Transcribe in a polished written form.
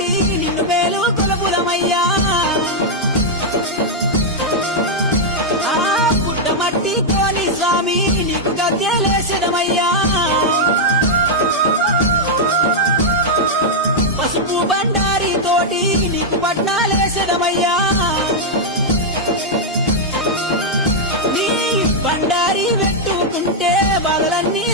తోటి నిన్ను మేలు కొలపులమయ్యా ఆ పుట్టమట్టి తోని స్వామి నీకు గద్దెలేసెదమయ్యా పసుపు బండారి తోటి నీకు పట్నాలేసెదమయ్యా నీ బండారి పెట్టుకుంటే బాధలన్నీ